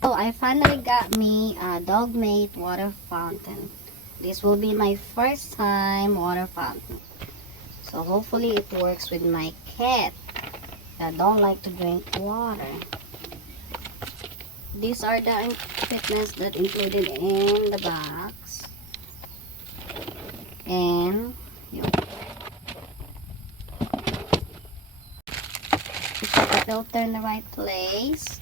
So I finally got me a Dogmate water fountain. This will be my first time water fountain. So hopefully it works with my cat that don't like to drink water. These are the fitness that included in the box. And you put the filter in the right place.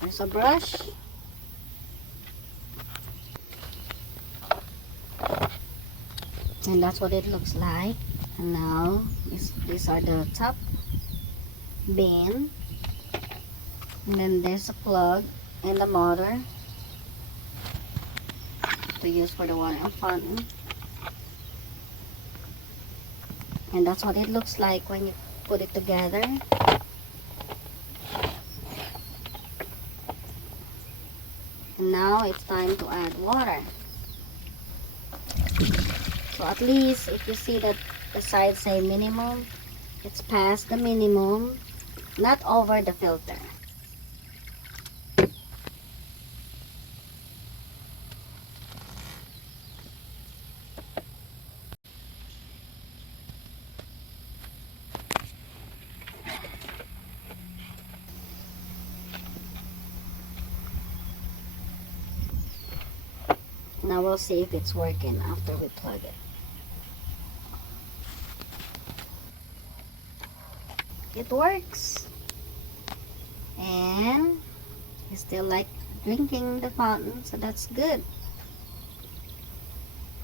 There's a brush. And that's what it looks like. And now these are the top bin. And then there's a plug and the motor to use for the water fountain. And that's what it looks like when you put it together. And now it's time to add water. So at least if you see that the sides say minimum, it's past the minimum, not over the filter. Now we'll see if it's working after we plug it. It works. And you still like drinking the fountain, so that's good.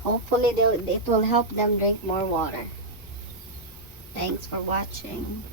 Hopefully it will help them drink more water. Thanks for watching.